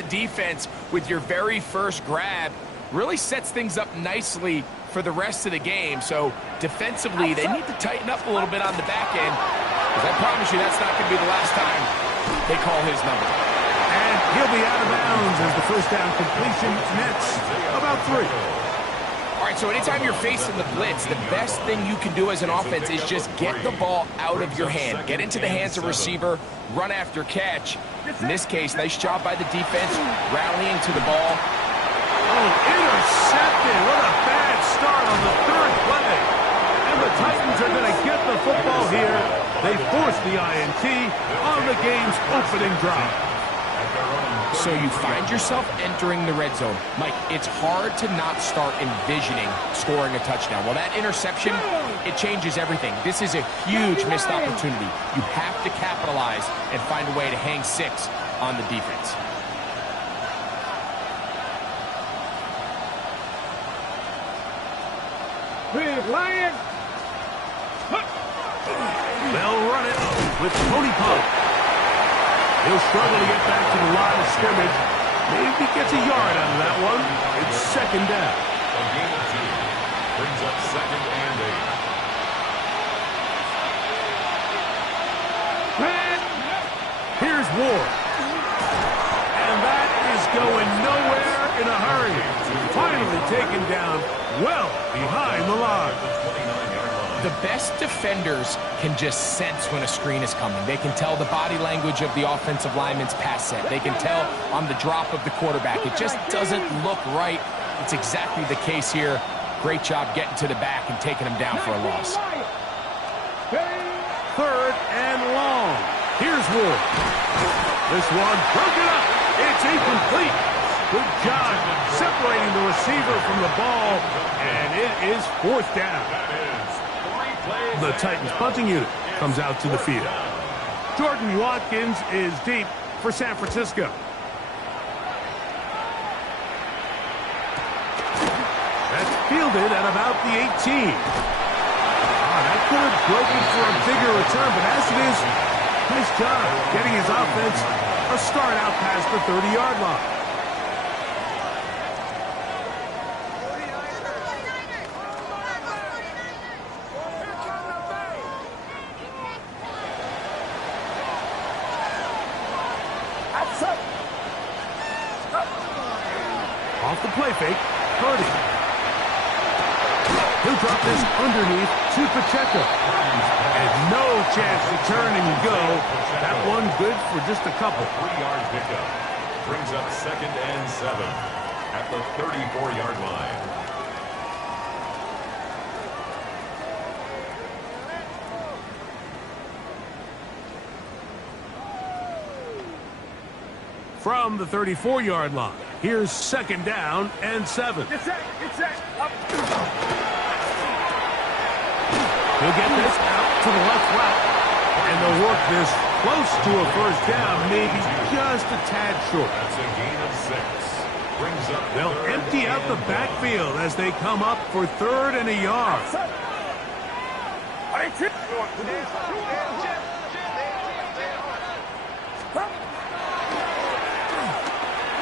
the defense with your very first grab really sets things up nicely for the rest of the game. So defensively, they need to tighten up a little bit on the back end, because I promise you that's not going to be the last time they call his number. And he'll be out of bounds as the first down completion nets about 3. All right, so anytime you're facing the blitz, the best thing you can do as an offense is just get the ball out of your hand. Get into the hands of receiver, run after catch. In this case, nice job by the defense, rallying to the ball. Oh, intercepted. What a bad start on the 3rd play. And the Titans are going to get the football here. They force the INT on the game's opening drive. So you find yourself entering the red zone. Mike, it's hard to not start envisioning scoring a touchdown. Well, that interception, it changes everything. This is a huge missed opportunity. You have to capitalize and find a way to hang 6 on the defense. They'll run it with Tony Pollard. He'll struggle to get back to the line of scrimmage. Maybe gets a yard out of that one. It's 2nd down. A gain of 2 brings up 2nd and 8. Here's Ward. And that is going nowhere in a hurry. Finally taken down well behind the line. The best defenders can just sense when a screen is coming. They can tell the body language of the offensive lineman's pass set. They can tell on the drop of the quarterback. It just doesn't look right. It's exactly the case here. Great job getting to the back and taking him down for a loss. 3rd and long. Here's Ward. This one broken up. It's incomplete. Good job separating the receiver from the ball, and it is 4th down. The Titans punting unit comes out to the field. Jordan Watkins is deep for San Francisco. That's fielded at about the 18. That could have broken for a bigger return, but as it is, nice job getting his offense a start out past the 30-yard line. Off the play fake, Purdy. He'll drop this underneath to Pacheco. And no chance to turn and go. That one good for just a couple. 3-yard pickup brings up 2nd and 7 at the 34-yard line. From the 34-yard line, here's 2nd down and 7. He'll get this out to the left route, and they'll work this close to a 1st down, maybe just a tad short. That's a gain of 6. Brings up They'll empty out the backfield as they come up for 3rd and a yard.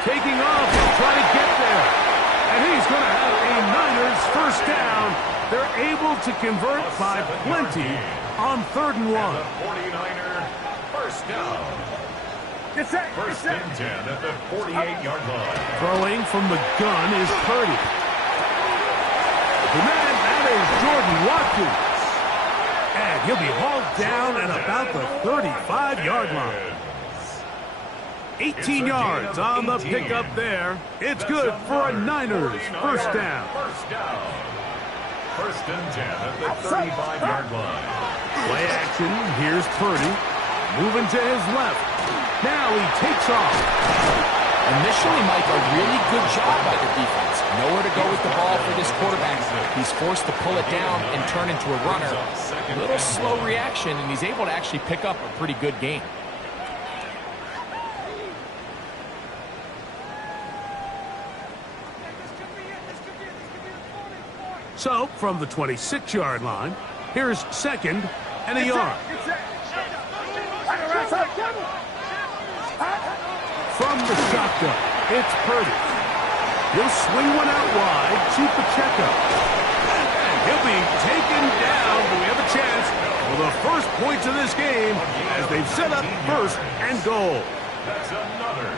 Taking off, he'll try to get there. And he's going to have a Niners 1st down. They're able to convert by plenty on 3rd and 1. 49er 1st down. 1st and 10 at the 48-yard line. Throwing from the gun is Purdy. The man, that is Jordan Watkins. And he'll be hauled down at about the 35-yard line. 18 yards on the pickup there. It's good for a Niners 1st down. 1st and 10 at the 35-yard line. Play action. Here's Purdy. Moving to his left. Now he takes off. Initially, Mike, a really good job by the defense. Nowhere to go with the ball for this quarterback. He's forced to pull it down and turn into a runner. A little slow reaction, and he's able to actually pick up a pretty good gain. So, from the 26-yard line, here's 2nd and a yard. From the shotgun. It's Purdy. He'll swing one out wide to Pacheco. And he'll be taken down. Do we have a chance for the first points of this game as they've set up first and goal?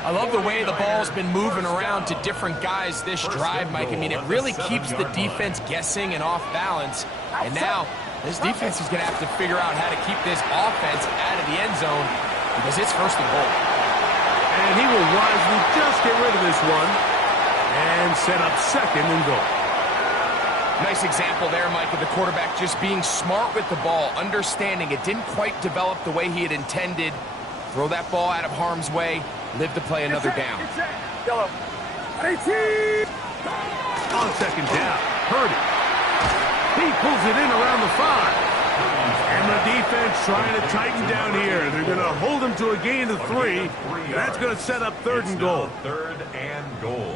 I love the way the ball's been moving around to different guys this drive, Mike. I mean, it really keeps the defense guessing and off balance. And now, this defense is going to have to figure out how to keep this offense out of the end zone because it's first and goal. And he will wisely just get rid of this one and set up second and goal. Nice example there, Mike, of the quarterback just being smart with the ball, understanding it didn't quite develop the way he had intended. Throw that ball out of harm's way, live to play another down. On second down, Purdy. He pulls it in around the 5. And the defense trying to tighten down here. They're going to hold him to a gain of 3. That's going to set up third and goal. Third and goal.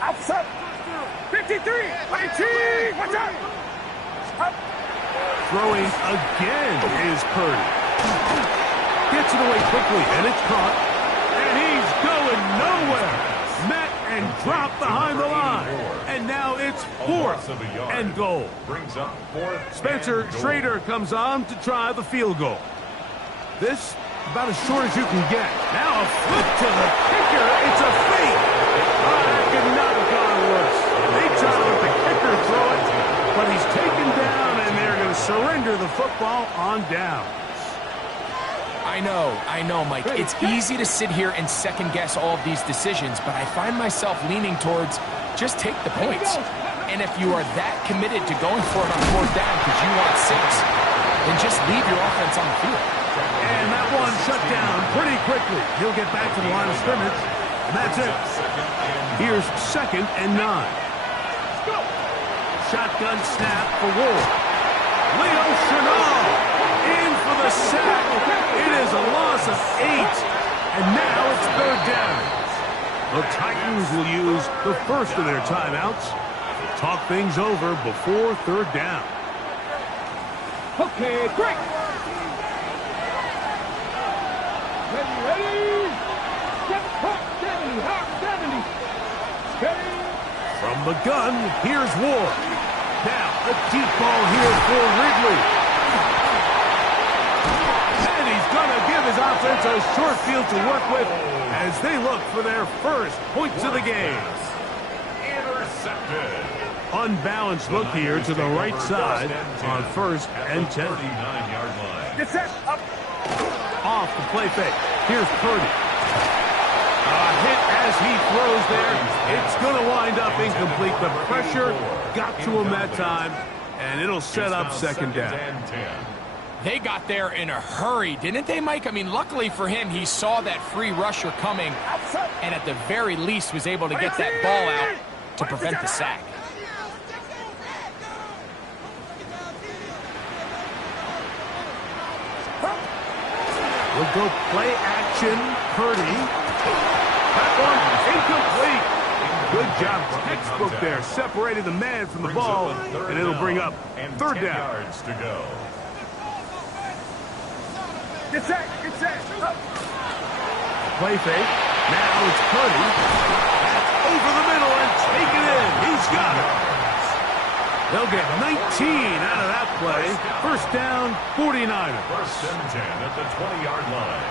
Outside. 53. 18. Watch out. Throwing again is Purdy. Gets it away quickly, and it's caught. And he's going nowhere. Met and dropped behind the line. And now it's fourth and goal. Brings up fourth. Spencer Schrader comes on to try the field goal. This about as short as you can get. Now a flip to the kicker. It's a fake. Oh, that could not have gone worse. They try to let the kicker throw it, but he's taken down, and they're going to surrender the football on down. I know, Mike. It's easy to sit here and second-guess all of these decisions, but I find myself leaning towards just take the points. And if you are that committed to going for it on fourth down because you want 6, then just leave your offense on the field. And that one shut down pretty quickly. He'll get back to the line of scrimmage, and that's it. Here's second and 9. Shotgun snap for Wolf. Leo Chenal in for the sack. It is a loss of 8, and now it's third down. The Titans will use the first of their timeouts to talk things over before third down. Okay, break. Ready. Get hot 70, hot 70. Steady. From the gun, here's Ward. Now, a deep ball here for Ridley. And he's going to give his offense a short field to work with as they look for their first points of the game. Intercepted. Unbalanced look here to the right side on first and 10. 39-yard line. Get set. Up. Off the play fake. Here's Purdy. A hit as he throws there. It's going to wind up incomplete. The pressure got to him that time, and it'll set up second down. They got there in a hurry, didn't they, Mike? I mean, luckily for him, he saw that free rusher coming, and at the very least was able to get that ball out to prevent the sack. We'll go play action. Purdy. That one incomplete. Good job, textbook there. Separated the man from the ball, and it'll bring up third down. Yards to go. Get set. Get set. Up. Play fake. Now it's Purdy. Over the middle and take it in. He's got it. They'll get 19 out of that play. First down, 49ers. First and 10 at the 20-yard line.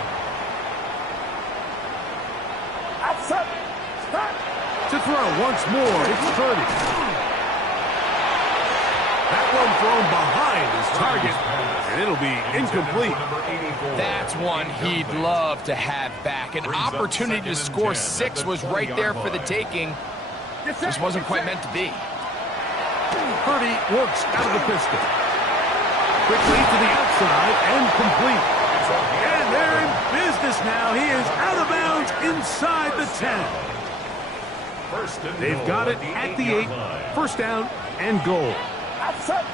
Outside. Stop. To throw once more, it's Purdy. That one thrown behind his target, and it'll be incomplete. That's one he'd love to have back. An opportunity to score 6 was right there for the taking. Just wasn't quite meant to be. Purdy works out of the pistol. Quickly to the outside and complete. And they're in business now. He is out of bounds inside the 10. They've got it at the 8. First down and goal. Outside.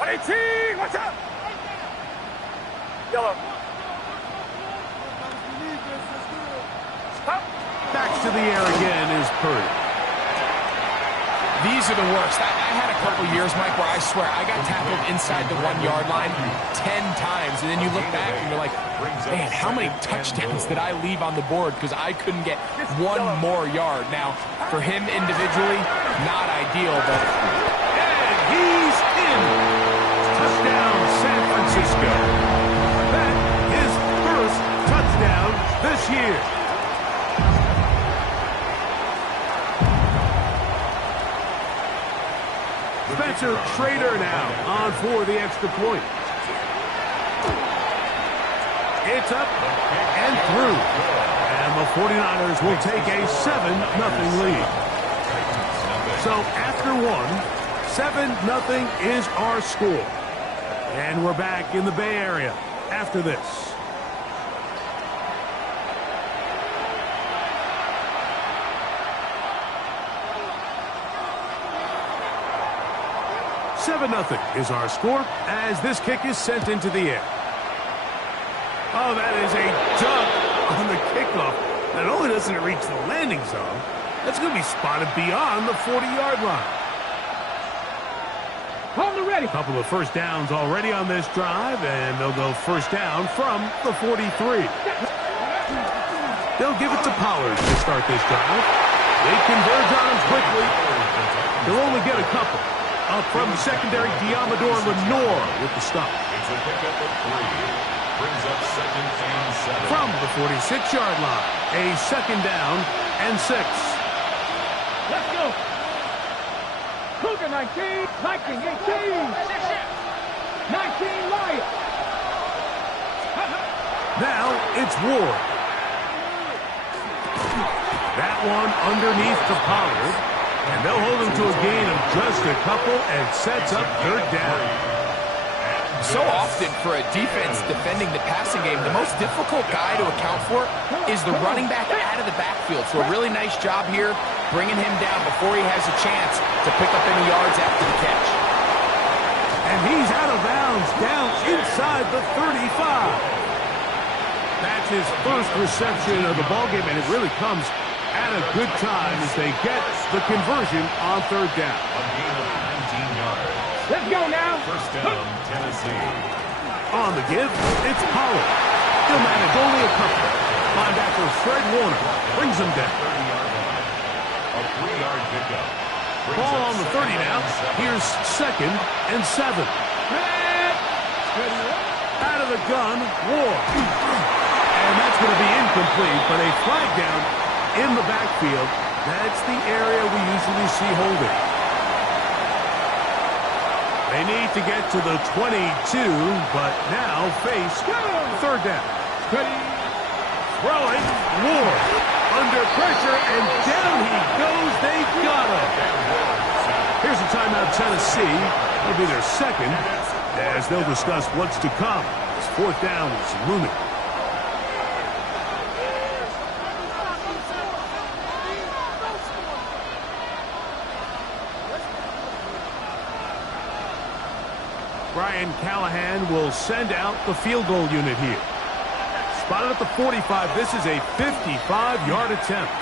18. Watch out. Yellow. Stop. Back to the air again is Purdy. These are the worst. I had a couple years, Mike, where I swear I got tackled inside the 1-yard line 10 times, and then you look back and you're like, man, how many touchdowns did I leave on the board because I couldn't get one more yard? Now, for him individually, not ideal, but... And he's in! Touchdown, San Francisco. That is first touchdown this year. Spencer Schrader now on for the extra point. It's up and through. And the 49ers will take a 7-0 lead. So after one, 7-0 is our score. And we're back in the Bay Area after this. 7-0 is our score as this kick is sent into the air. Oh, that is a dunk on the kickoff. Not only doesn't it reach the landing zone, that's going to be spotted beyond the 40-yard line. Hold it ready. A couple of first downs already on this drive, and they'll go first down from the 43. They'll give it to Pollard to start this drive. They converge on him quickly. They'll only get a couple. Up from the secondary, Diamador Lenore with the stop. It's a pickup of 3. Brings up 2nd and 7. From the 46-yard line, a 2nd down and 6. Let's go. Cougar 19, Viking 18. 19 Lions. Now it's Ward. That one underneath to Pollard. And they'll hold him to a gain of just a couple and sets up 3rd down. So often for a defense defending the passing game, the most difficult guy to account for is the running back out of the backfield. So a really nice job here bringing him down before he has a chance to pick up any yards after the catch. And he's out of bounds down inside the 35. That's his first reception of the ballgame, and it really comes at a good time as they get the conversion on 3rd down. A gain of 19 yards. Let's go now. First down, Tennessee. On the give, it's Pollard. He'll manage only a couple. Linebacker Fred Warner brings him down. 30-yard line. A 3-yard pickup. Ball on the 30 now. Here's 2nd and 7. Out of the gun, Ward. And that's going to be incomplete, but a flag down in the backfield. That's the area we usually see holding. They need to get to the 22, but now face 3rd down. Throwing, Ward under pressure, and down he goes. They got him. Here's a timeout, Tennessee. It'll be their 2nd, as they'll discuss what's to come. This 4th down is looming. Brian Callahan will send out the field goal unit here. Spotted at the 45. This is a 55-yard attempt.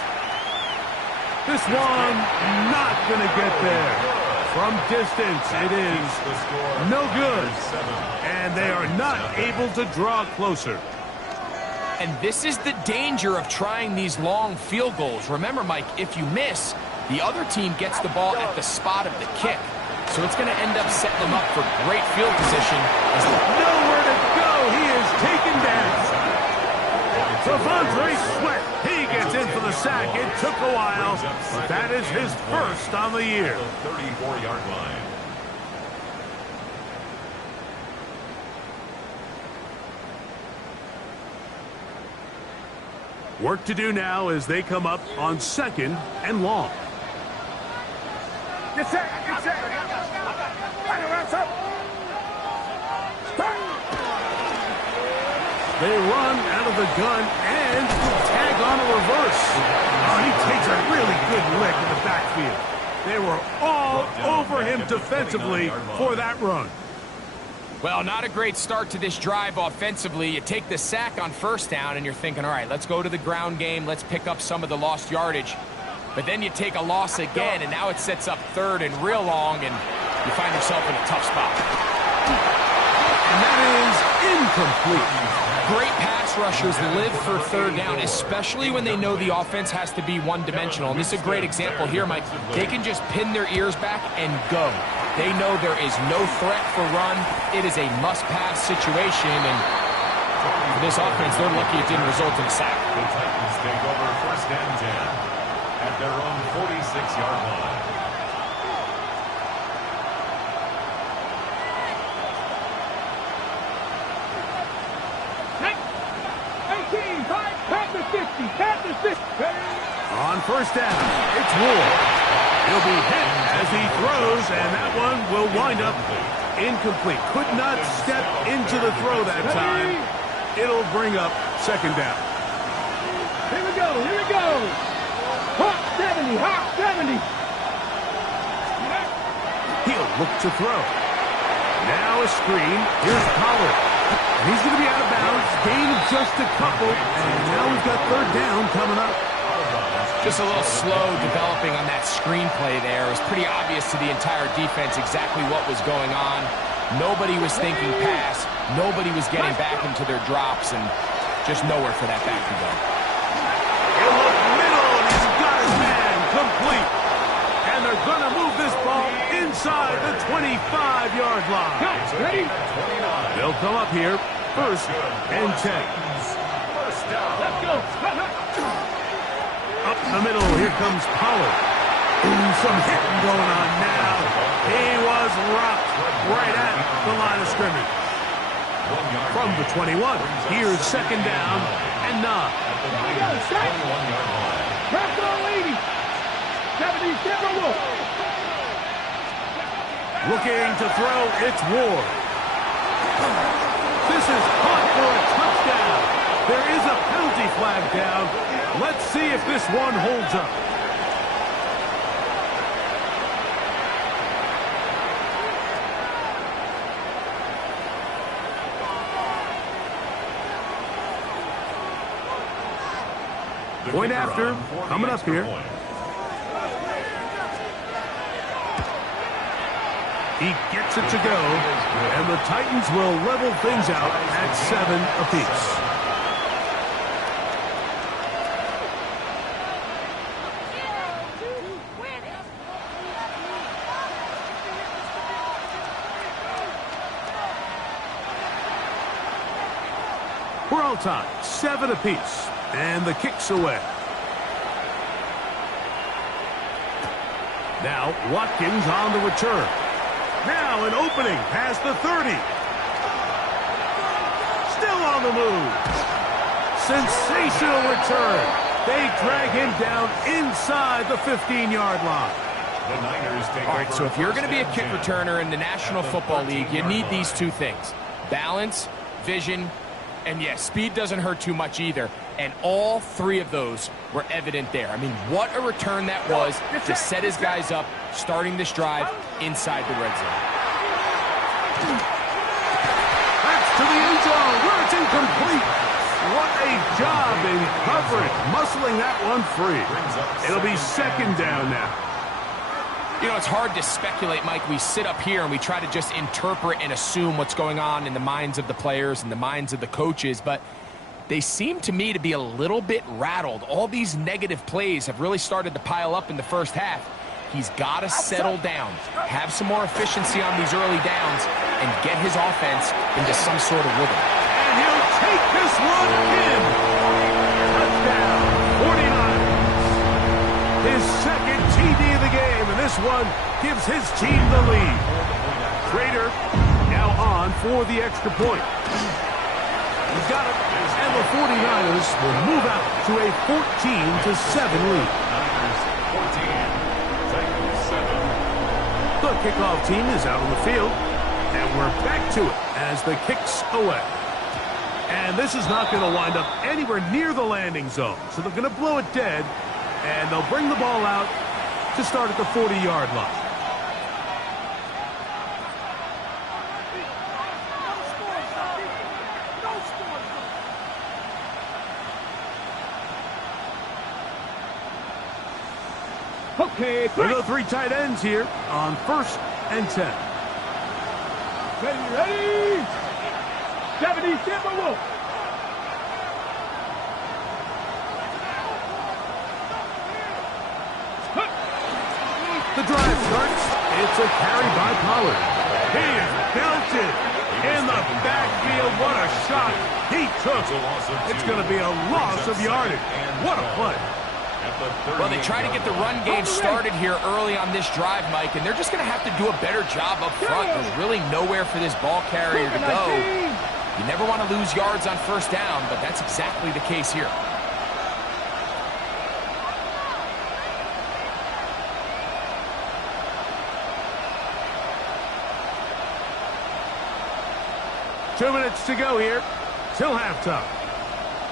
This one not going to get there. From distance, it is no good. And they are not able to draw closer. And this is the danger of trying these long field goals. Remember, Mike, if you miss, the other team gets the ball at the spot of the kick. So it's going to end up setting them up for great field position. Nowhere to go. He is taken down. Devondre Sweat. He gets in for the sack. It took a while, but that is his first on the year. 34-yard line. Work to do now as they come up on 2nd and long. Get set. Get set. They run out of the gun and tag on a reverse. Oh, he takes a really good lick in the backfield. They were all over him defensively for that run. Well, not a great start to this drive offensively. You take the sack on 1st down, and you're thinking, all right, let's go to the ground game. Let's pick up some of the lost yardage. But then you take a loss again, and now it sets up third and real long, and you find yourself in a tough spot. And that is incomplete. Great pass rushers live for third down, especially when they know the offense has to be one-dimensional. And this is a great example here, Mike. They can just pin their ears back and go. They know there is no threat for run. It is a must-pass situation, and for this offense, they're lucky it didn't result in a sack. The Titans take over first and 10 at their own 46-yard line. On first down, it's Ward. He'll be hit as he throws, and that one will wind up incomplete. Could not step into the throw that time. It'll bring up second down. Here we go, here we go. Hawk 70, Hawk 70. He'll look to throw. Now a screen. Here's Pollard. And he's going to be out of bounds. Gain of just a couple. And now we've got third down coming up. Just a little slow developing on that screenplay there. It was pretty obvious to the entire defense exactly what was going on. Nobody was thinking pass. Nobody was getting back into their drops, and just nowhere for that back to go. He'll look middle, and he's got his man complete. And they're going to move this ball inside the 25-yard line. Ready? They'll come up here, first and 10. Let's go. Up the middle, here comes Pollard. Ooh, some hitting going on now. He was rocked right at the line of scrimmage. From the 21, here's second down and 9. Press on, lady. 77 Wolf. Looking to throw, it's Ward. This is caught for a touchdown. There is a penalty flag down. Let's see if this one holds up. Point after, coming up here. He gets it to go, and the Titans will level things out at 7 apiece. We're all tied, 7 apiece, and the kick's away. Now Watkins on the return. Now an opening past the 30. Still on the move. Sensational return. They drag him down inside the 15-yard line. The Niners take All right, so if you're going to be a kick returner in the National Football League, you need these two things: balance, vision, and yes, speed doesn't hurt too much either. And all three of those were evident there. I mean, what a return that was to set his guys up, starting this drive inside the red zone. That's to the end zone where it's incomplete. What a job in coverage, muscling that one free. It'll be second down now. You know, it's hard to speculate, Mike. We sit up here and we try to just interpret and assume what's going on in the minds of the players and the minds of the coaches, but they seem to me to be a little bit rattled. All these negative plays have really started to pile up in the first half. He's got to settle down, have some more efficiency on these early downs, and get his offense into some sort of rhythm. And he'll take this one in. Touchdown, 49ers. His second TD of the game, and this one gives his team the lead. Prater now on for the extra point. He's got it, and the 49ers will move out to a 14-7 lead. Niners 14, Titans 7. The kickoff team is out on the field, and we're back to it as the kick's away. And this is not going to wind up anywhere near the landing zone, so they're going to blow it dead, and they'll bring the ball out to start at the 40-yard line. Okay, We go 3 tight ends here on 1st and 10. Ready? 70, stand by Wolf. The drive starts. It's a carry by Pollard. He is belted in the backfield. What a shot he took. It's going to be a loss of yardage. What a play. Well, they try to get the run game started here early on this drive, Mike, and they're just going to have to do a better job up front. There's really nowhere for this ball carrier to go. You never want to lose yards on 1st down, but that's exactly the case here. Two minutes to go here till halftime.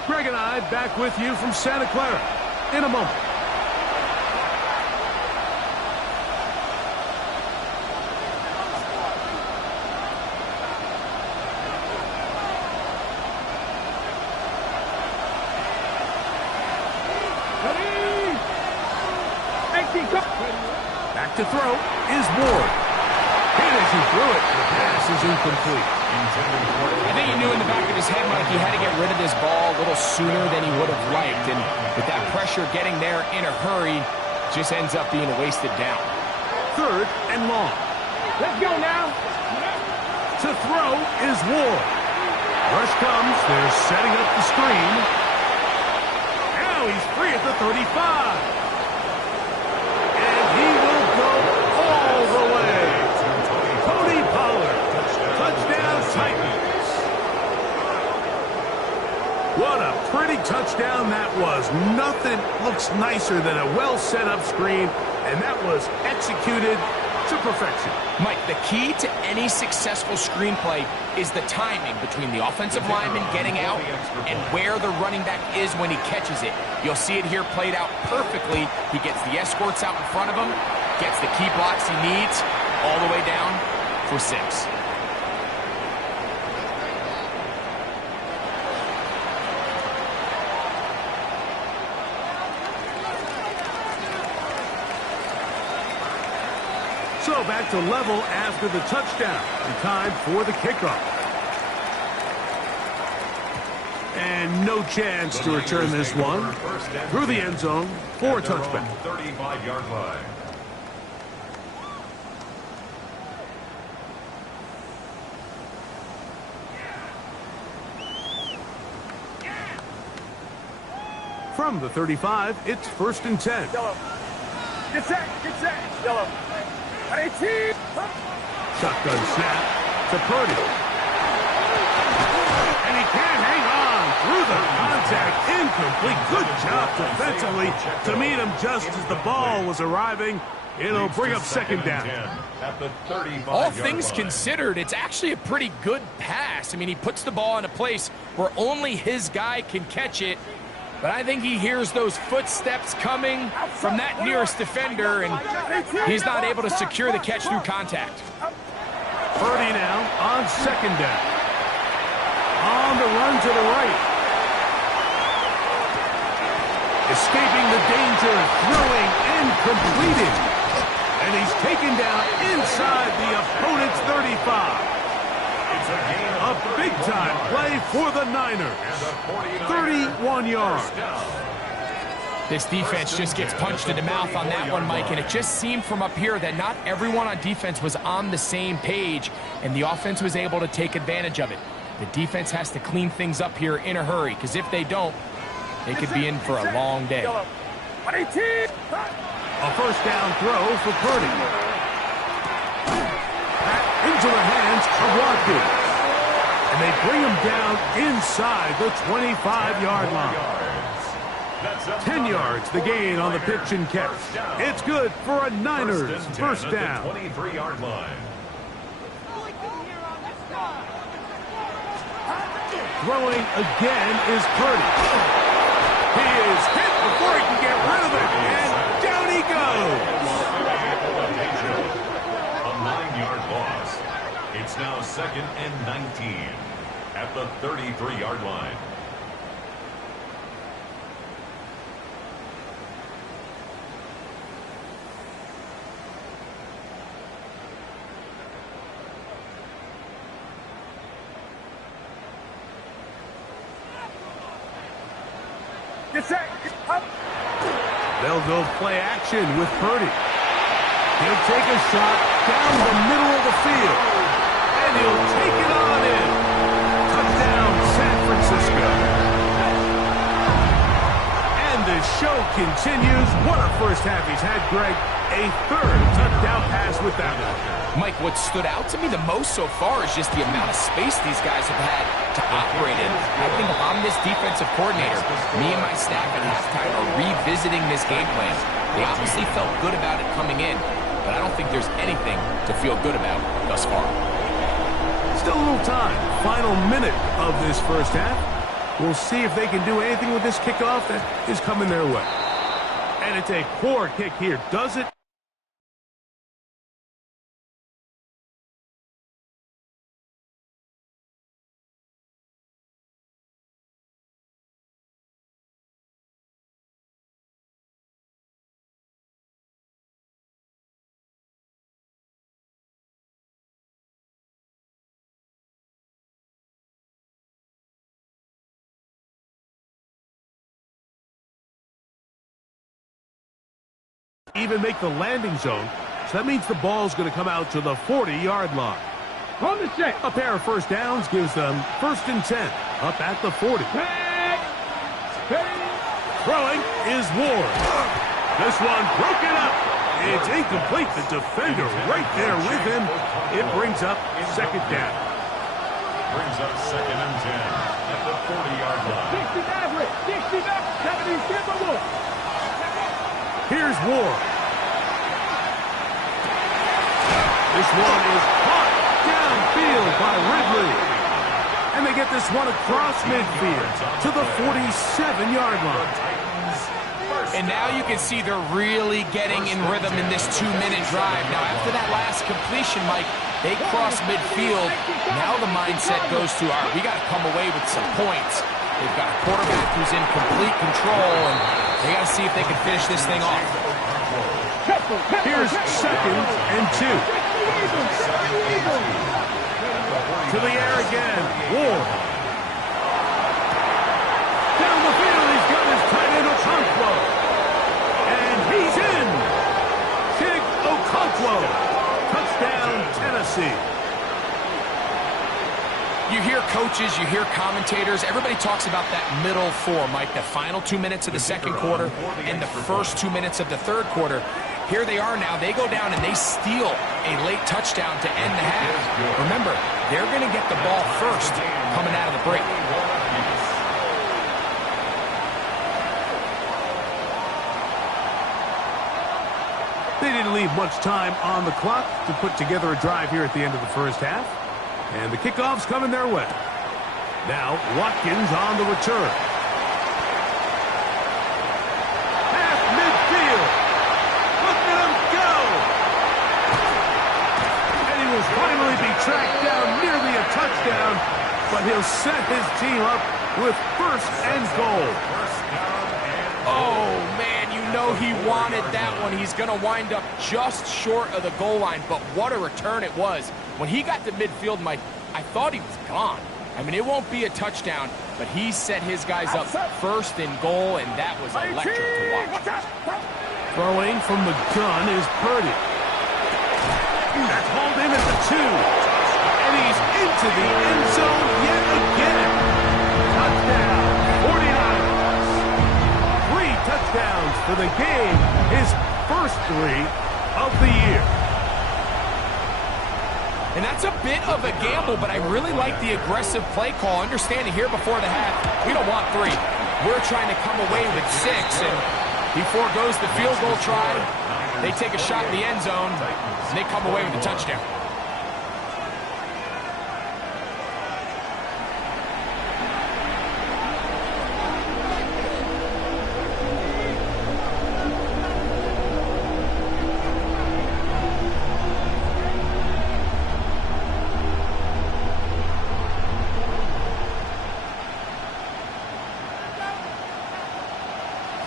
Greg and I back with you from Santa Clara in a moment. Back to throw is Ward. Hit as he threw it. The pass is incomplete. I think he knew in the back of his head, Mike, he had to get rid of this ball a little sooner than he would have liked. And with that pressure getting there in a hurry, just ends up being a wasted down. 3rd and long. Let's go now. To throw is Ward. Rush comes. They're setting up the screen. Now he's free at the 35. And he will go all the way. Tony Pollard. Touchdown Titans. What a pretty touchdown that was. Nothing looks nicer than a well set up screen, and that was executed to perfection. Mike, the key to any successful screenplay is the timing between the offensive lineman getting out and where the running back is when he catches it. You'll see it here played out perfectly. He gets the escorts out in front of him, gets the key blocks he needs, all the way down for 6. So back to level after the touchdown. And time for the kickoff. And no chance to return this one through the end zone for a touchback. 35-yard line. From the 35, it's 1st and 10. Yellow. Get set. Yellow. 18. Shotgun snap to Purdy. And he can't hang on through the contact. Incomplete. Good job defensively to meet him just as the ball was arriving. It'll bring up 2nd down. All things considered, it's actually a pretty good pass. I mean, he puts the ball in a place where only his guy can catch it. But I think he hears those footsteps coming from that nearest defender, and he's not able to secure the catch through contact. Purdy now on 2nd down. On the run to the right. Escaping the danger, throwing and completing. And he's taken down inside the opponent's 35. A big-time play for the Niners. 31 yards. This defense just gets punched in the mouth on that one, Mike, and it just seemed from up here that not everyone on defense was on the same page, and the offense was able to take advantage of it. The defense has to clean things up here in a hurry, because if they don't, they could be in for a long day. A 1st down throw for Purdy. Into the hands of Watkins. And they bring him down inside the 25-yard line. 10 yards the gain on the pitch and catch. It's good for a Niners 1st down. 23-yard line. Throwing again is Purdy. He is hit before he can get rid of it. And down he goes. A 9-yard loss. It's now 2nd and 19 at the 33-yard line. They'll go play action with Purdy. He'll take a shot down the middle of the field. And he'll take it on in. Touchdown, San Francisco. And the show continues. What a first half he's had, Greg. A third touchdown pass with that one. Mike, what stood out to me the most so far is just the amount of space these guys have had to operate in. I think if I'm this defensive coordinator, me and my staff at halftime are revisiting this game plan. They obviously felt good about it coming in, but I don't think there's anything to feel good about thus far. Still a little time. Final minute of this first half. We'll see if they can do anything with this kickoff that is coming their way. And it's a poor kick here. Does it? Even make the landing zone, so that means the ball's going to come out to the 40-yard line. On the set. A pair of first downs gives them 1st and 10, up at the 40. Throwing is Ward. This one broken up. It's incomplete. The defender right there with him. It brings up 2nd down. Brings up 2nd and 10 at the 40-yard line. 69, 70, Here's Ward. This one is caught downfield by Ridley. And they get this one across midfield to the 47-yard line. And now you can see they're really getting in rhythm in this 2-minute drive. Now, after that last completion, Mike, they cross midfield. Now the mindset goes to, all right, we got to come away with some points. They've got a quarterback who's in complete control, and they got to see if they can finish this thing off. Here's 2nd and 2. To the air again. Ward. Down the field, he's got his tight end Okonkwo. And he's in. Chig Okonkwo. Touchdown, Tennessee. You hear coaches, you hear commentators, everybody talks about that middle four, Mike, the final 2 minutes of the second quarter and the first 2 minutes of the third quarter. Here they are now. They go down and they steal a late touchdown to end the half. Remember, they're going to get the ball first coming out of the break. They didn't leave much time on the clock to put together a drive here at the end of the first half. And the kickoff's coming their way. Now, Watkins on the return. Half midfield. Look at him go! And he will finally be tracked down, nearly a touchdown, but he'll set his team up with 1st and goal. Oh, man, you know he wanted that one. He's going to wind up just short of the goal line, but what a return it was. When he got to midfield, Mike, I thought he was gone. I mean, it won't be a touchdown, but he set his guys up 1st and goal, and that was electric to watch. Throwing from the gun is Purdy. That's hauled in at the 2. And he's into the end zone yet again. Touchdown, 49ers. 3 touchdowns for the game. His first 3 of the year. And that's a bit of a gamble, but I really like the aggressive play call. Understanding here before the half, we don't want 3. We're trying to come away with 6, and he foregoes the field goal try. They take a shot in the end zone, and they come away with a touchdown.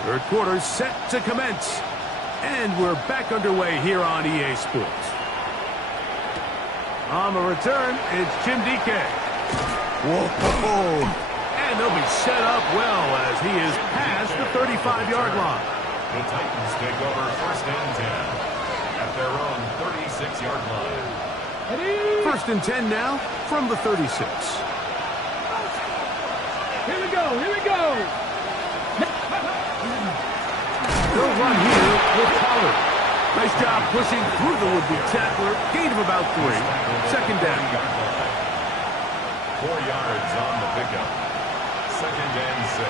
Third quarter set to commence. And we're back underway here on EA Sports. On the return, it's Jim DK. Whoa. And they'll be set up well as he is past the 35-yard line. The Titans take over 1st and 10 at their own 36-yard line. 1st and 10 now from the 36. Here we go, here we go. They'll run here with Pollard. Nice job pushing through the would-be tackler. Gain of about 3. 2nd down. 4 yards on the pickup. 2nd and 6.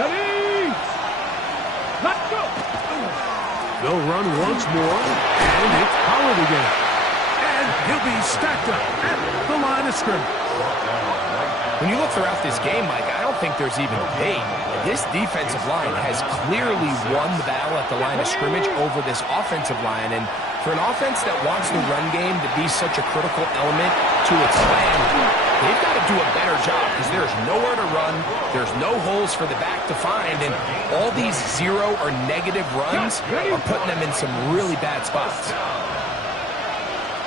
Ready? Let's go. They'll run once more, and it's Pollard again. And he'll be stacked up at the line of scrimmage. When you look throughout this game, Mike, I don't think there's even debate. This defensive line has clearly won the battle at the line of scrimmage over this offensive line. And for an offense that wants the run game to be such a critical element to its plan, they've got to do a better job because there's nowhere to run. There's no holes for the back to find. And all these zero or negative runs are putting them in some really bad spots.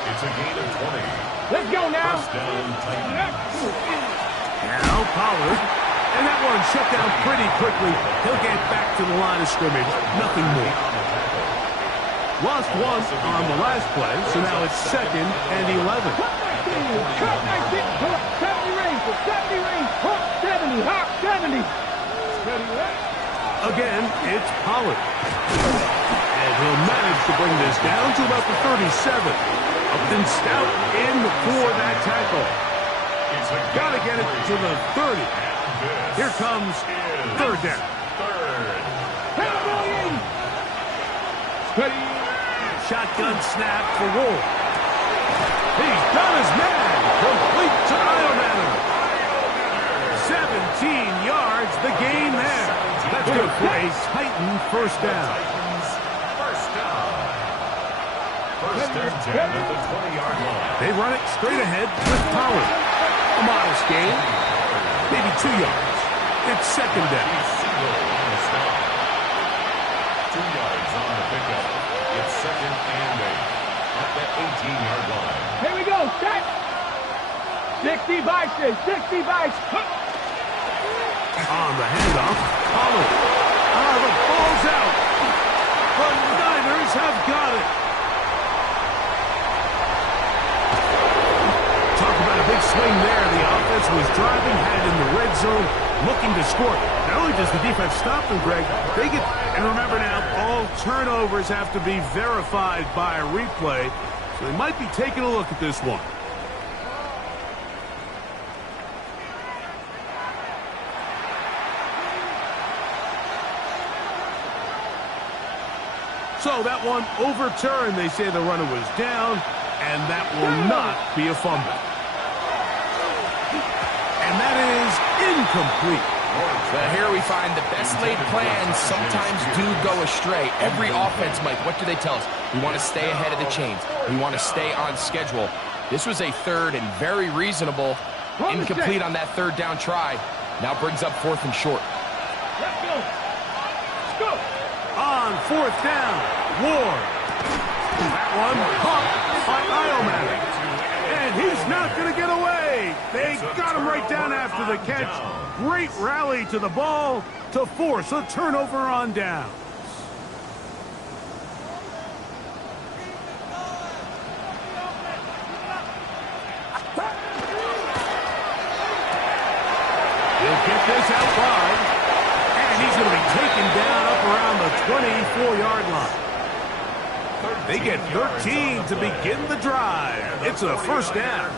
It's a gain of 20. Let's go now. 1st down, Titans. Now Pollard, and that one shut down pretty quickly. He'll get back to the line of scrimmage, nothing more. Lost one on the last play, so now it's 2nd and 11. Cut 19, 70 range, 70 range, 70, 70. Again, it's Pollard. And he'll manage to bring this down to about the 37. Upton Stout in for that tackle. Got to get it to the 30. Here comes 3rd down. Shotgun snap for Wolf. He's done his man. Complete to Iomanner. 17 yards, the gain there. That's good for a Titan 1st down. 1st and 10 at the 20-yard line. They run it straight ahead with Pollard. A modest gain, maybe 2 yards. It's 2nd down. 2 yards on the pickup. It's 2nd and 8 at the 18-yard line. Here we go, set. 60 bites, 60 bites. On the handoff, Pollard. The ball's out. The Niners have got it. Talk about a big swing there. The offense was driving, had it in the red zone, looking to score. Not only does the defense stop them, Greg, they get, and remember now, all turnovers have to be verified by a replay, so they might be taking a look at this one. So that one overturned. They say the runner was down, and that will not be a fumble. And that is incomplete. But here we find the best laid plans sometimes do go astray. Every offense, Mike, what do they tell us? We want to stay ahead of the chains. We want to stay on schedule. This was a 3rd and very reasonable. Incomplete on that 3rd down try. Now brings up 4th and short. Let's go. Let's go. On 4th down, Ward. That one caught by Iomanner. And he's not going to get away. They got him right down after the catch. Great rally to the ball to force a turnover on downs. He'll get this out wide. And he's going to be taken down up around the 24-yard line. They get 13 to begin the drive. It's a 1st down.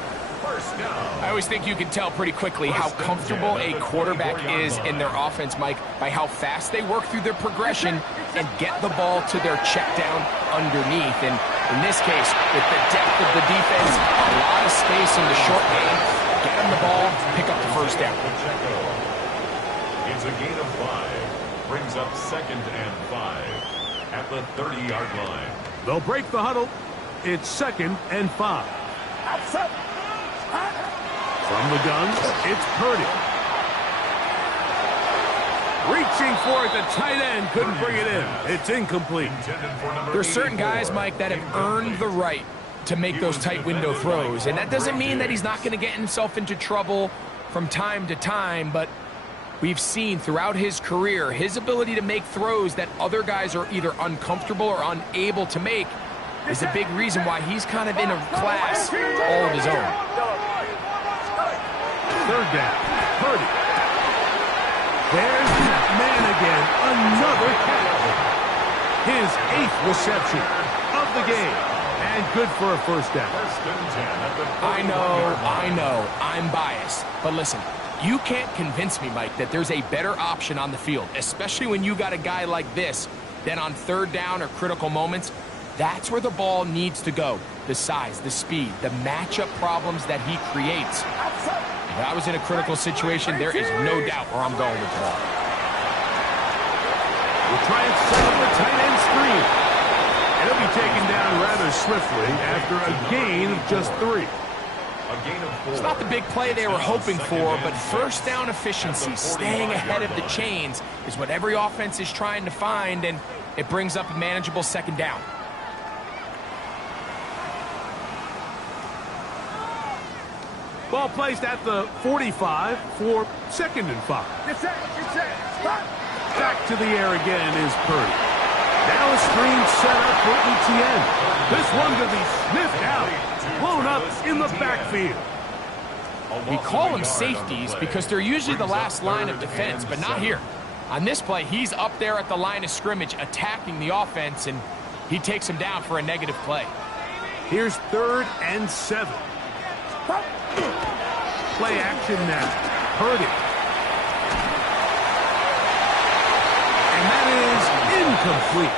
I always think you can tell pretty quickly how comfortable a quarterback is in their offense, Mike, by how fast they work through their progression and get the ball to their check down underneath. And in this case, with the depth of the defense, a lot of space in the short game, get them the ball, pick up the 1st down. It's a gain of 5. Brings up 2nd and 5 at the 30-yard line. They'll break the huddle. It's 2nd and 5. From the gun, it's Purdy. Reaching for it, the tight end couldn't bring it in. It's incomplete. There's certain guys, Mike, that have earned the right to make those tight window throws, and that doesn't mean that he's not going to get himself into trouble from time to time, but we've seen throughout his career his ability to make throws that other guys are either uncomfortable or unable to make is a big reason why he's kind of in a class all of his own. Third down, Purdy. There's that man again, another catch. His 8th reception of the game, and good for a first down. I know, I'm biased, but listen, you can't convince me, Mike, that there's a better option on the field, especially when you got a guy like this, than on third down or critical moments. That's where the ball needs to go. The size, the speed, the matchup problems that he creates. If I was in a critical situation, there is no doubt where I'm going with the ball. We'll try and set up a tight end screen. And he'll be taken down rather swiftly after a gain of just 3. It's not the big play they were hoping for, but first down efficiency, staying ahead of the chains, is what every offense is trying to find, and it brings up a manageable second down. Ball placed at the 45 for 2nd and 5. Back to the air again is Purdy. Now a screen set up for Etienne. This one going to be sniffed out, blown up in the backfield. We call them safeties because they're usually the last line of defense, but not here. On this play, he's up there at the line of scrimmage attacking the offense, and he takes him down for a negative play. Here's 3rd and 7. Play action now. Purdy. And that is incomplete.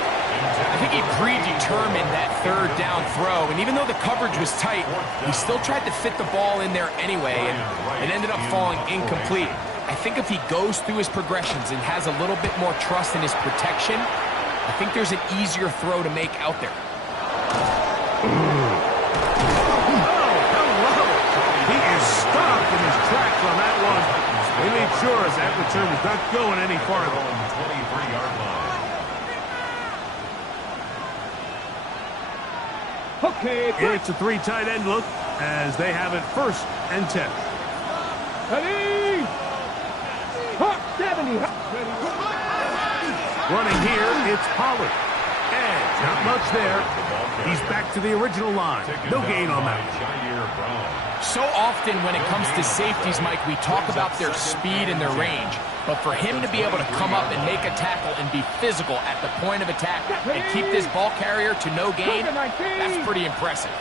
I think he predetermined that third down throw, and even though the coverage was tight, he still tried to fit the ball in there anyway, and it ended up falling incomplete. I think if he goes through his progressions and has a little bit more trust in his protection, I think there's an easier throw to make out there. He is stopped in his tracks on that one. They made sure that return was not going any farther. 23-yard line. Okay, It's a 3 tight end look as they have it 1st and 10. ready. Hawk 70. Running here, it's Pollard. And not much there. He's back to the original line. No gain on that. So often when it comes to safeties, Mike, we talk about their speed and their range. But for him to be able to come up and make a tackle and be physical at the point of attack and keep this ball carrier to no gain, that's pretty impressive.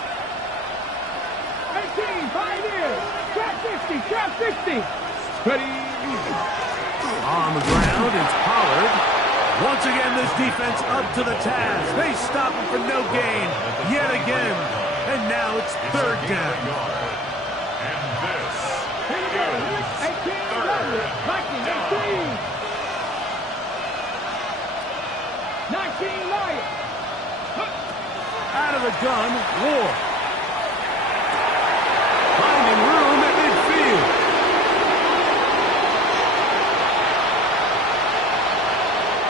19, 5 years. Trap 60, trap 60. Ready. On the ground, it's Pollard. Once again, this defense up to the task. They stop him for no gain yet again. And now it's 3rd down. And this is 18, 19 Lions. Out of the gun, Ward. Finding room at midfield.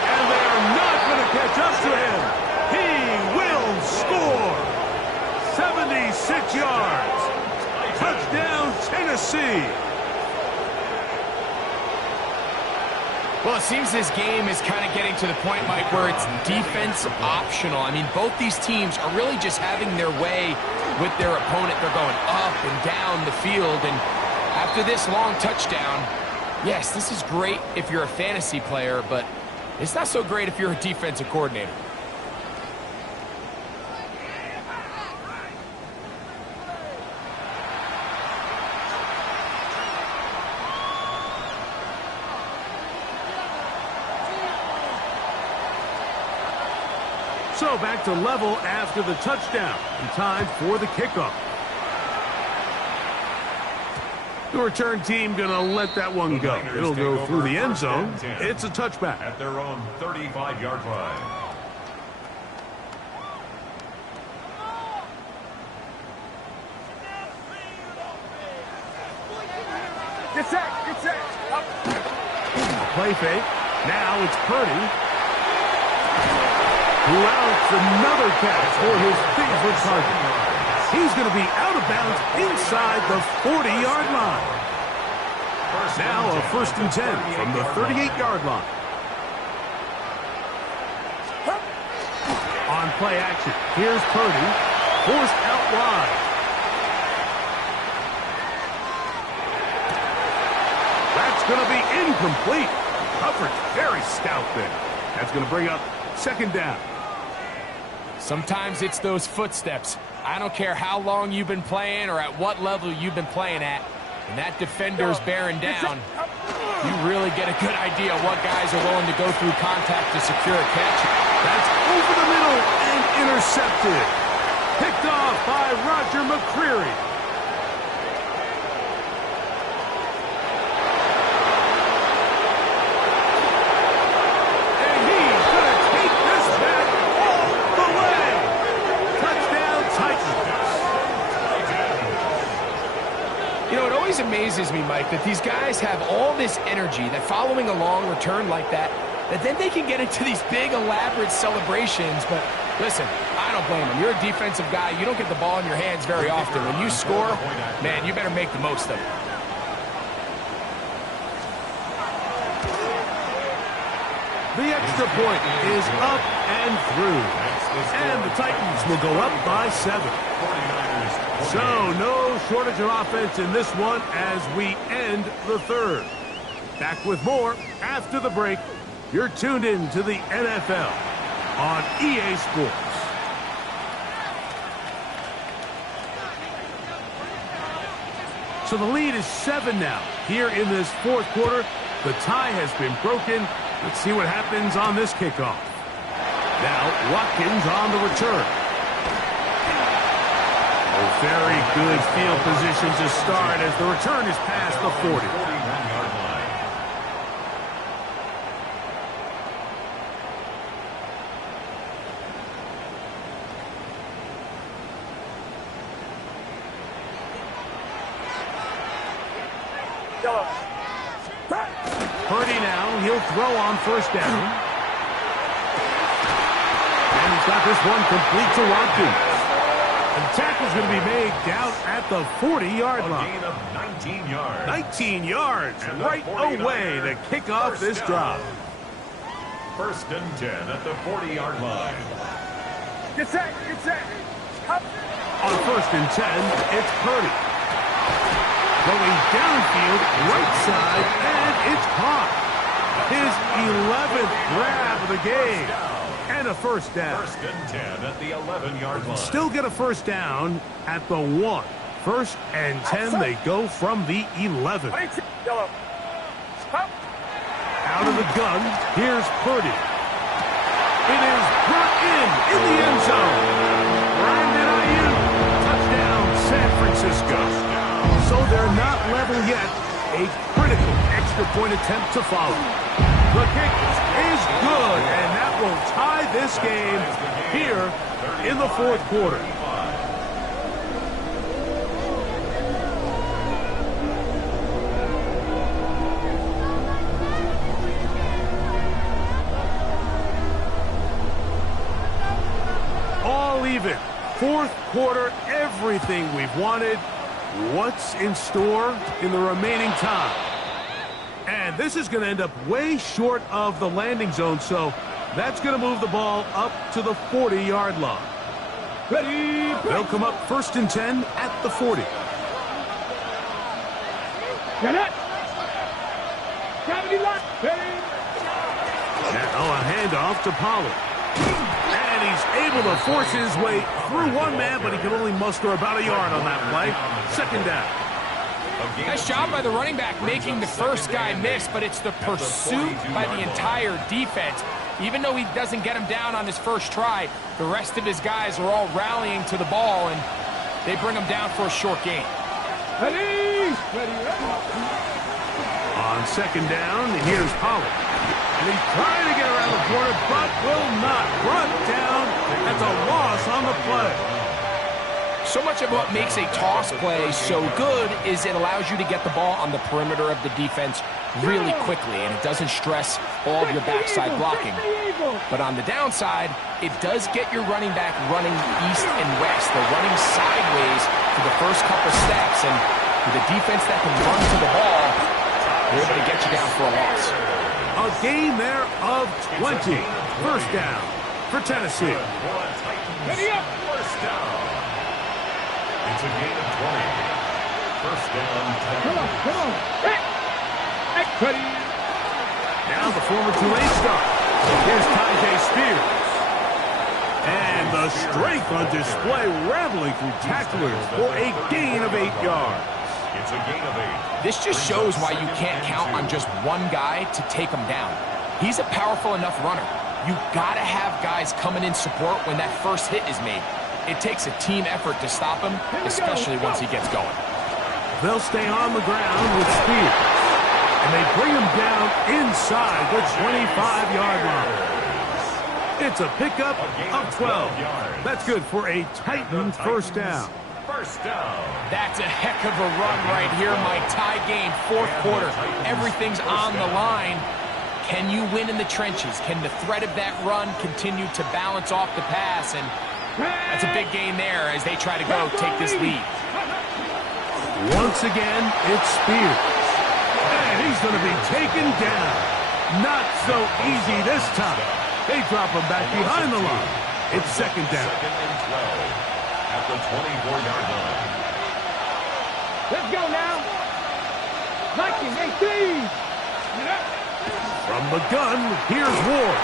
And they are not going to catch up to him. He will score. 76 yards. Touchdown, Tennessee. Well, it seems this game is kind of getting to the point, Mike, where it's defense optional. I mean, both these teams are really just having their way with their opponent. They're going up and down the field, and after this long touchdown, yes, this is great if you're a fantasy player, but it's not so great if you're a defensive coordinator. So back to level after the touchdown. And time for the kickoff. The return team going to let that one go. It'll go through the end zone. It's a touchback. At their own 35-yard line. Get set. Play fake. Now it's Purdy. Who else another catch for his favorite target. He's going to be out of bounds inside the 40-yard line. Now a 1st and 10 from the 38-yard line. On play action, here's Purdy, forced out wide. That's going to be incomplete. Coverage very stout there. That's going to bring up 2nd down. Sometimes it's those footsteps. I don't care how long you've been playing or at what level you've been playing at. And that defender's bearing down. You really get a good idea what guys are willing to go through contact to secure a catch. That's over the middle and intercepted. Picked off by Roger McCreary. And he's going to take this back all the way. Touchdown Titans. You know, it always amazes me, Mike, that these guys have all this energy, that following a long return like that then they can get into these big, elaborate celebrations. But listen, I don't blame them. You're a defensive guy. You don't get the ball in your hands very often. When you score, man, you better make the most of it. The extra point is up and through. And the Titans will go up by 7. So, no shortage of offense in this one as we end the 3rd. Back with more after the break. You're tuned in to the NFL on EA Sports. So the lead is 7 now. Here in this 4th quarter, the tie has been broken. Let's see what happens on this kickoff. Now, Watkins on the return. A very good field position to start as the return is past the 40. Purdy now, he'll throw on 1st down. And he's got this one complete to Watkins. And the tackle's going to be made down at the 40-yard line. A gain of 19 yards. 19 yards right away to kick off this drive. 1st and 10 at the 40-yard line. Get set, get set. On 1st and 10, it's Purdy. Going downfield, right side, and it's caught. His 11th grab of the game. And a 1st down. 1st and 10 at the 11-yard line. Still get a 1st down at the 1. 1st and 10, they go from the 11. Out of the gun, here's Purdy. It is brought in the end zone. Brandon Ayuk, touchdown San Francisco. So they're not level yet. A critical extra point attempt to follow. The kick is good, and that will tie this game here in the 4th quarter. All even. 4th quarter, everything we've wanted. What's in store in the remaining time? And this is going to end up way short of the landing zone, so that's going to move the ball up to the 40-yard line. Ready. They'll come up 1st and 10 at the 40. Get it. Gravity lock. Ready. Now a handoff to Pollard. And he's able to force his way through one man, but he can only muster about a yard on that play. 2nd down. Nice job by the running back making the first guy miss, but it's the pursuit by the entire defense. Even though he doesn't get him down on his first try, the rest of his guys are all rallying to the ball, and they bring him down for a short gain. Ready. Ready. On 2nd down, here's Pollard. And he's trying to get around the corner, but will not. Brought down at the loss on the play. So much of what makes a toss play so good is it allows you to get the ball on the perimeter of the defense really quickly, and it doesn't stress all of your backside blocking. But on the downside, it does get your running back running east and west. They're running sideways for the first couple steps, and with a defense that can run to the ball, They're able to get you down for a loss. A gain there of 20. First down for Tennessee. Ready up. First down. It's a gain of 20. First down, Come on, come on. Hey. Hey. Ready. Now the former Tulane star. Here's Tyjae Spears. And the strength on display, rambling through tacklers for a gain of 8 yards. It's a gain of 8. This just shows why you can't count on just one guy to take him down. He's a powerful enough runner. You gotta have guys coming in support when that first hit is made. It takes a team effort to stop him, especially once he gets going. They'll stay on the ground with Spears. And they bring him down inside the 25-yard line. It's a pickup of 12. That's good for a Titan first down. First down. That's a heck of a run right here, Mike. Tie game, fourth quarter. Everything's on the line. Can you win in the trenches? Can the threat of that run continue to balance off the pass? And that's a big gain there as they try to go take this lead. Once again, it's Spears. And he's going to be taken down. Not so easy this time. They drop him back behind the line. It's second down. Second and 12 at the 24-yard line. Let's go now. 1918. From the gun, here's Ward.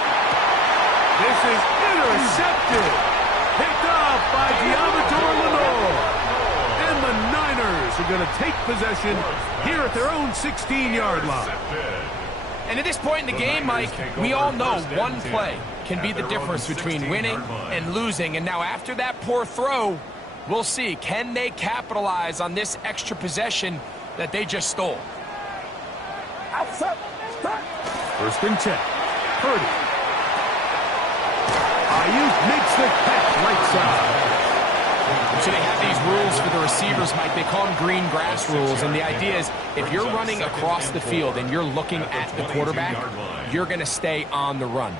This is intercepted. Picked off by Diamador Lenore. And the Niners are going to take possession here at their own 16-yard line. And at this point in the game, Mike, we all know one play can be the difference between winning and losing. And now after that poor throw, we'll see. Can they capitalize on this extra possession that they just stole? First and 10. Purdy. Ayuk makes the catch right side. So they have these rules for the receivers, Mike. They call them green grass rules. And the idea is if you're running across the field and you're looking at the quarterback, you're going to stay on the run.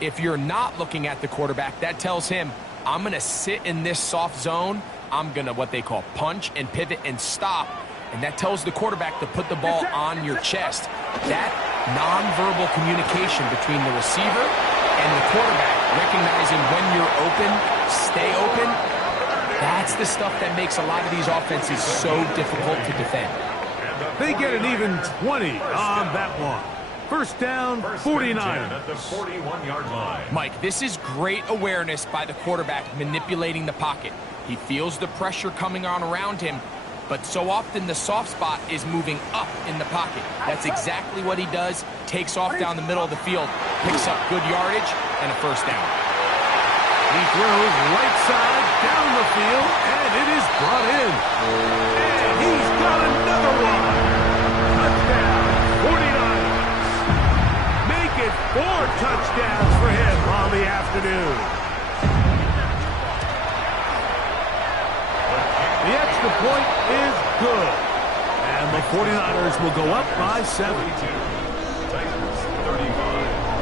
If you're not looking at the quarterback, that tells him, I'm going to sit in this soft zone. I'm going to what they call punch and pivot and stop. And that tells the quarterback to put the ball on your chest. That nonverbal communication between the receiver and the quarterback, recognizing when you're open, stay open, that's the stuff that makes a lot of these offenses so difficult to defend. They get an even 20 on that one. First down, 49. At the 41-yard line. Mike, this is great awareness by the quarterback manipulating the pocket. He feels the pressure coming on around him, but so often the soft spot is moving up in the pocket. That's exactly what he does. Takes off down the middle of the field, picks up good yardage, and a first down. He throws right side down the field, and it is brought in. And he's got another one. Touchdown, 49ers. Make it 4 touchdowns for him on the afternoon. The extra point is good. And the 49ers will go up by 7. Titans 35.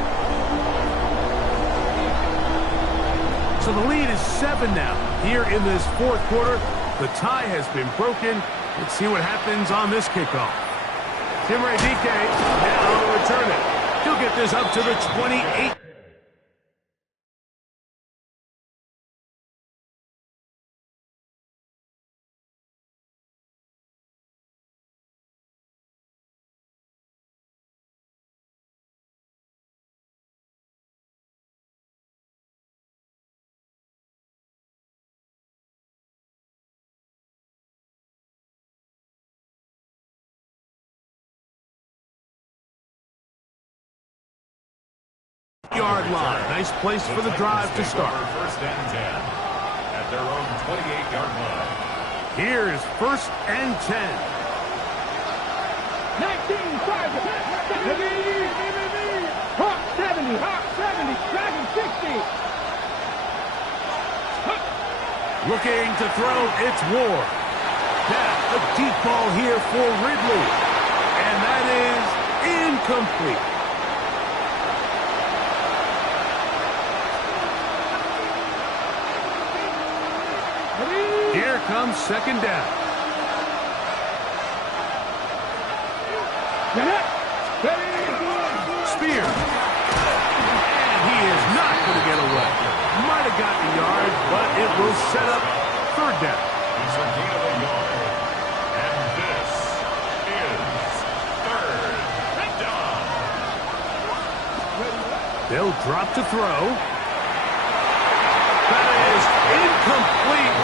So the lead is 7 now. Here in this fourth quarter, the tie has been broken. Let's see what happens on this kickoff. Timray DK now to return it. He'll get this up to the 28. Yard line. Nice place for the drive to start. First and 10 at their own 28-yard line. Here's first and 10. 19, 5, 70, Hawk 70, Dragon 60. Looking to throw, it's Ward. Now, a deep ball here for Ridley. And that is incomplete. Here comes second down. Get up. will set up third down. It's a gain of a yard. And this is third down. They'll drop to throw. That is incomplete.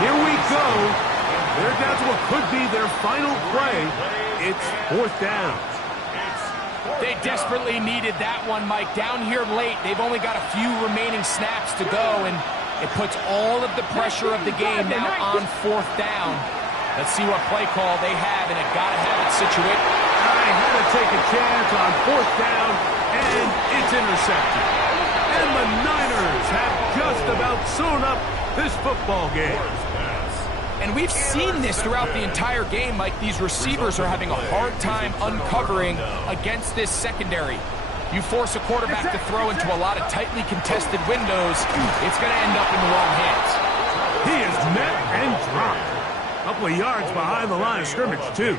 Here we go. They're down to what could be their final play. It's fourth down. They desperately needed that one, Mike. Down here late, they've only got a few remaining snaps to go, and it puts all of the pressure of the game now on fourth down. Let's see what play call they have, and it got to have it situated. I had to take a chance on fourth down, and it's intercepted. And the Niners have just about sewn up this football game. And we've seen this throughout the entire game, Mike. These receivers are having a hard time uncovering against this secondary. You force a quarterback to throw into a lot of tightly contested windows, it's going to end up in the wrong hands. He is met and dropped. A couple of yards behind the line of scrimmage, too.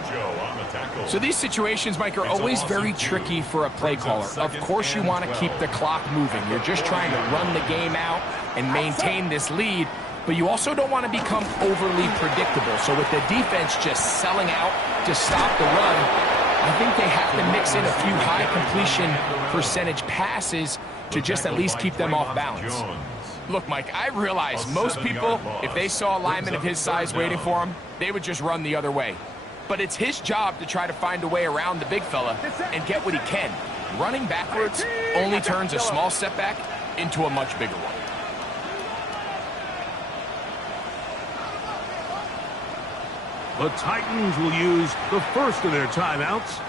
So these situations, Mike, are always very tricky for a play caller. Of course you want to keep the clock moving. You're just trying to run the game out and maintain this lead. But you also don't want to become overly predictable. So with the defense just selling out to stop the run, I think they have to mix in a few high completion percentage passes to just at least keep them off balance. Look, Mike, I realize most people, if they saw a lineman of his size waiting for him, they would just run the other way. But it's his job to try to find a way around the big fella and get what he can. Running backwards only turns a small setback into a much bigger one. The Titans will use the first of their timeouts,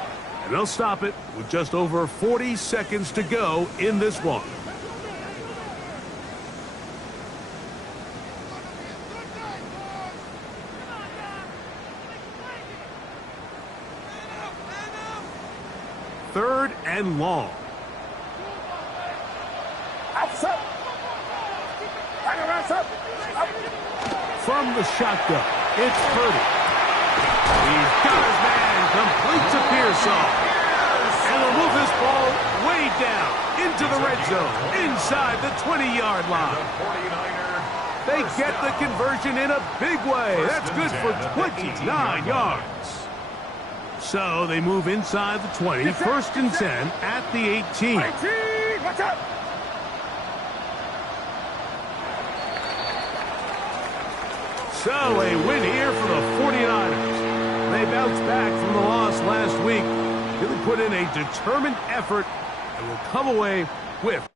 and they'll stop it with just over 40 seconds to go in this one. Third and long. From the shotgun, it's Purdy. He's got his man, completes a Pearsall. And they'll move this ball way down into the red zone, inside the 20-yard line. They get the conversion in a big way. That's good for 29 yards. So they move inside the 20, first and 10 at the 18. Watch out! So a win here for the 49ers. They bounced back from the loss last week. Really put in a determined effort and will come away with